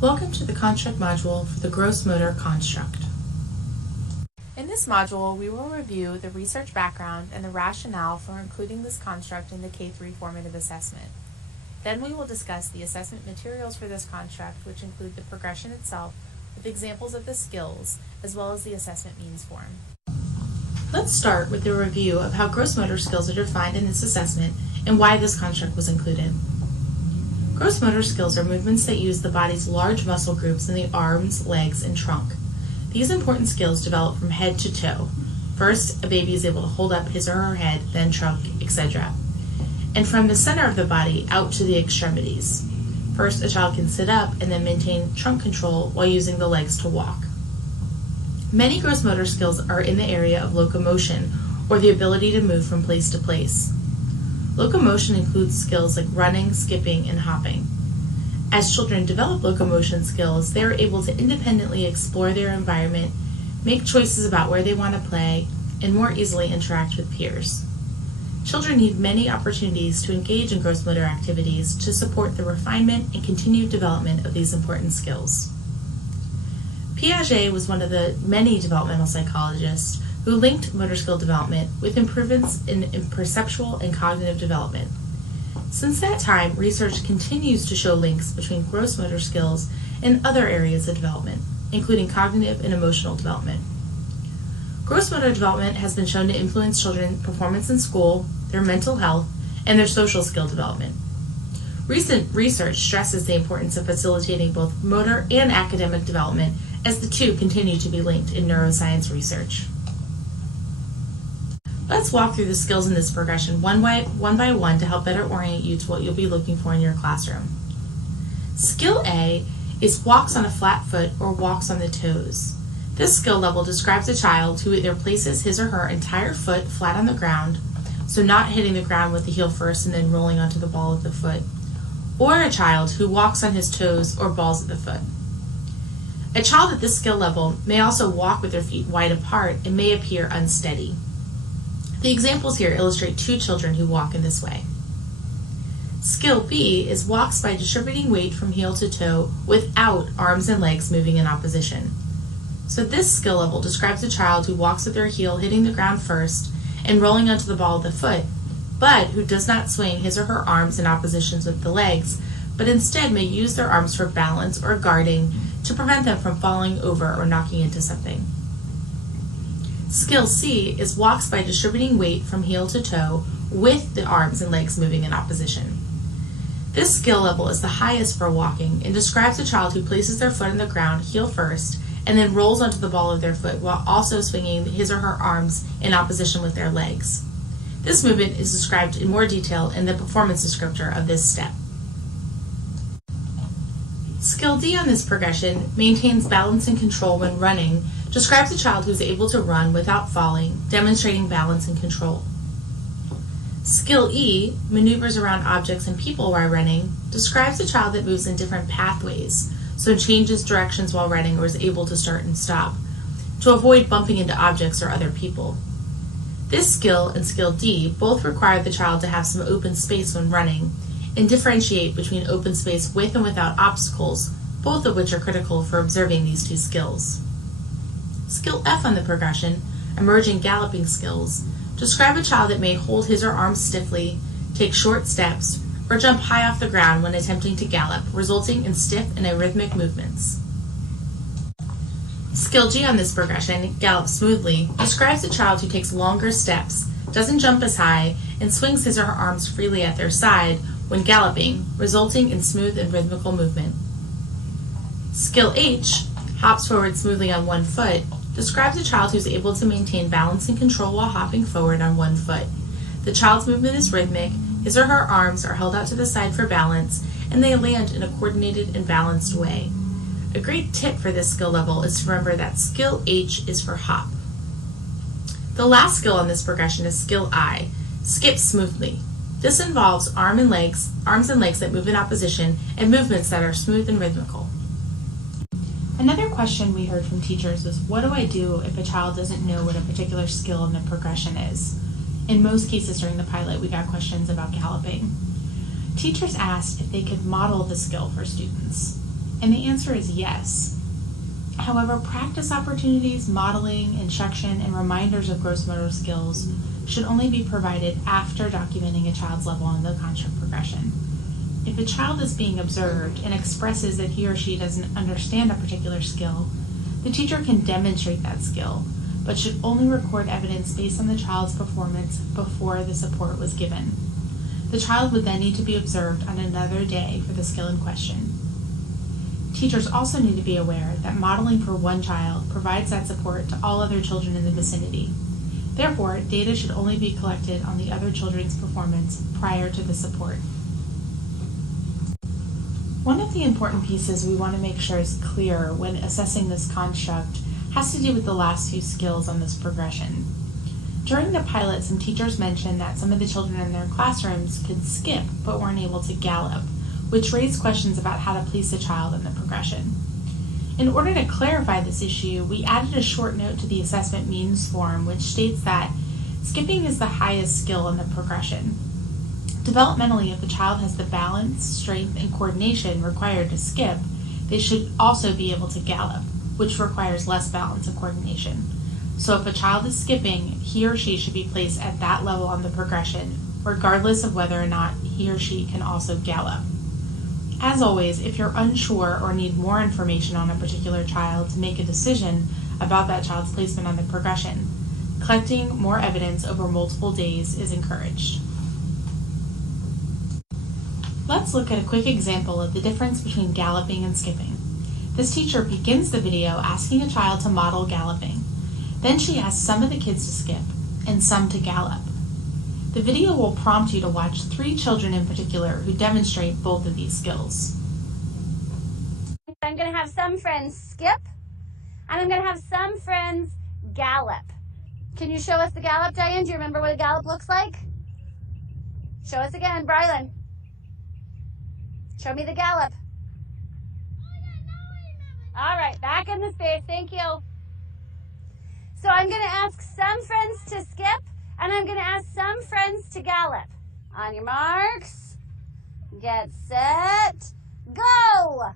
Welcome to the construct module for the gross motor construct. In this module, we will review the research background and the rationale for including this construct in the K-3 formative assessment. Then we will discuss the assessment materials for this construct, which include the progression itself with examples of the skills, as well as the assessment means form. Let's start with a review of how gross motor skills are defined in this assessment and why this construct was included. Gross motor skills are movements that use the body's large muscle groups in the arms, legs, and trunk. These important skills develop from head to toe. First, a baby is able to hold up his or her head, then trunk, etc. And from the center of the body out to the extremities. First, a child can sit up and then maintain trunk control while using the legs to walk. Many gross motor skills are in the area of locomotion, or the ability to move from place to place. Locomotion includes skills like running, skipping, and hopping. As children develop locomotion skills, they are able to independently explore their environment, make choices about where they want to play, and more easily interact with peers. Children need many opportunities to engage in gross motor activities to support the refinement and continued development of these important skills. Piaget was one of the many developmental psychologists who linked motor skill development with improvements in perceptual and cognitive development. Since that time, research continues to show links between gross motor skills and other areas of development, including cognitive and emotional development. Gross motor development has been shown to influence children's performance in school, their mental health, and their social skill development. Recent research stresses the importance of facilitating both motor and academic development, as the two continue to be linked in neuroscience research. Let's walk through the skills in this progression one by one to help better orient you to what you'll be looking for in your classroom. Skill A is walks on a flat foot or walks on the toes. This skill level describes a child who either places his or her entire foot flat on the ground, so not hitting the ground with the heel first and then rolling onto the ball of the foot, or a child who walks on his toes or balls of the foot. A child at this skill level may also walk with their feet wide apart and may appear unsteady. The examples here illustrate two children who walk in this way. Skill B is walks by distributing weight from heel to toe without arms and legs moving in opposition. So this skill level describes a child who walks with their heel hitting the ground first and rolling onto the ball of the foot, but who does not swing his or her arms in opposition with the legs, but instead may use their arms for balance or guarding to prevent them from falling over or knocking into something. Skill C is walks by distributing weight from heel to toe with the arms and legs moving in opposition. This skill level is the highest for walking and describes a child who places their foot on the ground heel first and then rolls onto the ball of their foot while also swinging his or her arms in opposition with their legs. This movement is described in more detail in the performance descriptor of this step. Skill D on this progression maintains balance and control when running, describes a child who is able to run without falling, demonstrating balance and control. Skill E, maneuvers around objects and people while running, describes a child that moves in different pathways, so changes directions while running or is able to start and stop, to avoid bumping into objects or other people. This skill and Skill D both require the child to have some open space when running, and differentiate between open space with and without obstacles, both of which are critical for observing these two skills. Skill F on the progression, emerging galloping skills, describe a child that may hold his or her arms stiffly, take short steps, or jump high off the ground when attempting to gallop, resulting in stiff and arrhythmic movements. Skill G on this progression, gallop smoothly, describes a child who takes longer steps, doesn't jump as high, and swings his or her arms freely at their side when galloping, resulting in smooth and rhythmical movement. Skill H, hops forward smoothly on one foot, describes a child who's able to maintain balance and control while hopping forward on one foot. The child's movement is rhythmic, his or her arms are held out to the side for balance, and they land in a coordinated and balanced way. A great tip for this skill level is to remember that Skill H is for hop. The last skill on this progression is Skill I, skip smoothly. This involves arms and legs that move in opposition and movements that are smooth and rhythmical. Another question we heard from teachers was, what do I do if a child doesn't know what a particular skill in the progression is? In most cases during the pilot, we got questions about galloping. Teachers asked if they could model the skill for students. And the answer is yes. However, practice opportunities, modeling, instruction, and reminders of gross motor skills should only be provided after documenting a child's level on the construct progression. If a child is being observed and expresses that he or she doesn't understand a particular skill, the teacher can demonstrate that skill, but should only record evidence based on the child's performance before the support was given. The child would then need to be observed on another day for the skill in question. Teachers also need to be aware that modeling for one child provides that support to all other children in the vicinity. Therefore, data should only be collected on the other children's performance prior to the support. One of the important pieces we want to make sure is clear when assessing this construct has to do with the last few skills on this progression. During the pilot, some teachers mentioned that some of the children in their classrooms could skip but weren't able to gallop, which raised questions about how to place a child in the progression. In order to clarify this issue, we added a short note to the assessment means form which states that skipping is the highest skill in the progression. Developmentally, if a child has the balance, strength, and coordination required to skip, they should also be able to gallop, which requires less balance and coordination. So if a child is skipping, he or she should be placed at that level on the progression, regardless of whether or not he or she can also gallop. As always, if you're unsure or need more information on a particular child to make a decision about that child's placement on the progression, collecting more evidence over multiple days is encouraged. Let's look at a quick example of the difference between galloping and skipping. This teacher begins the video asking a child to model galloping. Then she asks some of the kids to skip and some to gallop. The video will prompt you to watch 3 children in particular who demonstrate both of these skills. I'm going to have some friends skip, and I'm going to have some friends gallop. Can you show us the gallop, Diane? Do you remember what a gallop looks like? Show us again, Brylan. Show me the gallop. All right, back in the space. Thank you. So I'm going to ask some friends to skip, and I'm going to ask some friends to gallop. On your marks, get set, go!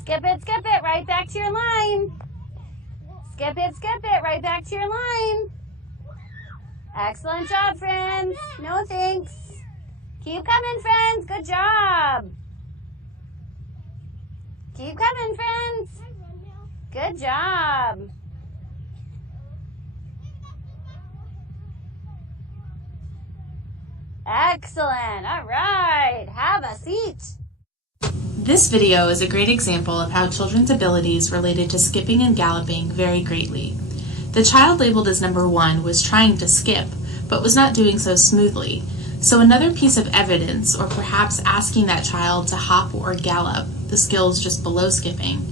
Skip it, right back to your line. Skip it, right back to your line. Excellent job, friends. No thanks. Keep coming, friends. Good job. Keep coming, friends. Good job. Excellent. All right. Have a seat. This video is a great example of how children's abilities related to skipping and galloping vary greatly. The child labeled as number 1 was trying to skip, but was not doing so smoothly. So another piece of evidence, or perhaps asking that child to hop or gallop, the skills just below skipping,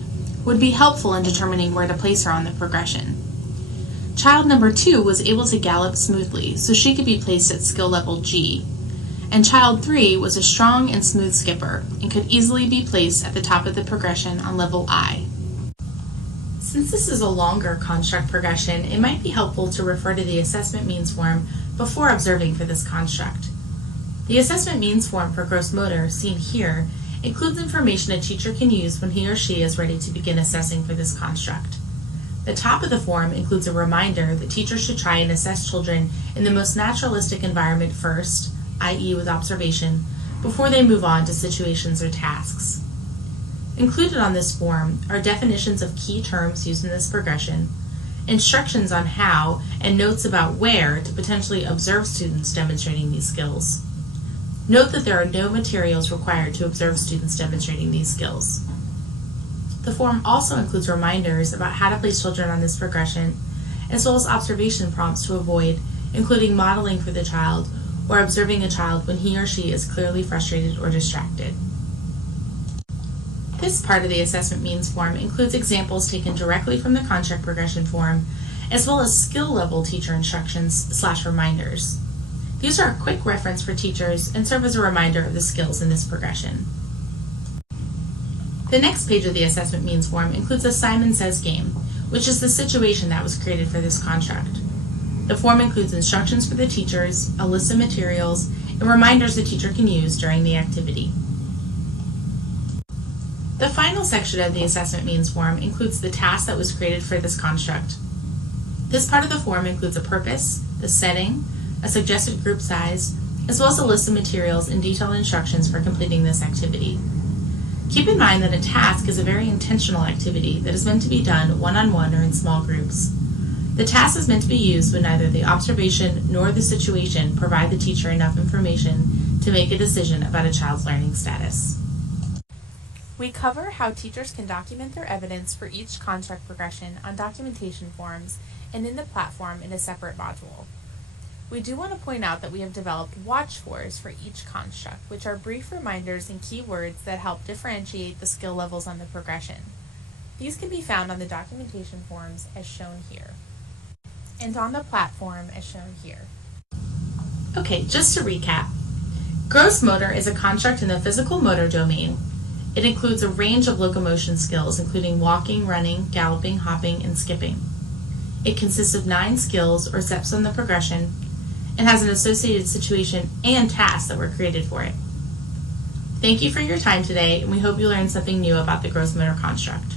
would be helpful in determining where to place her on the progression. Child number 2 was able to gallop smoothly, so she could be placed at skill level G. And child 3 was a strong and smooth skipper and could easily be placed at the top of the progression on level I. Since this is a longer construct progression, it might be helpful to refer to the assessment means form before observing for this construct. The assessment means form for gross motor, seen here, includes information a teacher can use when he or she is ready to begin assessing for this construct. The top of the form includes a reminder that teachers should try and assess children in the most naturalistic environment first, i.e. with observation, before they move on to situations or tasks. Included on this form are definitions of key terms used in this progression, instructions on how, and notes about where to potentially observe students demonstrating these skills. Note that there are no materials required to observe students demonstrating these skills. The form also includes reminders about how to place children on this progression, as well as observation prompts to avoid, including modeling for the child or observing a child when he or she is clearly frustrated or distracted. This part of the assessment means form includes examples taken directly from the construct progression form as well as skill level teacher instructions/reminders. These are a quick reference for teachers and serve as a reminder of the skills in this progression. The next page of the assessment means form includes a Simon Says game, which is the situation that was created for this construct. The form includes instructions for the teachers, a list of materials, and reminders the teacher can use during the activity. The final section of the assessment means form includes the task that was created for this construct. This part of the form includes a purpose, the setting, a suggested group size, as well as a list of materials and detailed instructions for completing this activity. Keep in mind that a task is a very intentional activity that is meant to be done one-on-one or in small groups. The task is meant to be used when neither the observation nor the situation provide the teacher enough information to make a decision about a child's learning status. We cover how teachers can document their evidence for each construct progression on documentation forms and in the platform in a separate module. We do want to point out that we have developed watch fors for each construct, which are brief reminders and keywords that help differentiate the skill levels on the progression. These can be found on the documentation forms as shown here, and on the platform as shown here. Okay, just to recap, gross motor is a construct in the physical motor domain. It includes a range of locomotion skills, including walking, running, galloping, hopping, and skipping. It consists of 9 skills or steps on the progression and has an associated situation and tasks that were created for it. Thank you for your time today, and we hope you learned something new about the gross motor construct.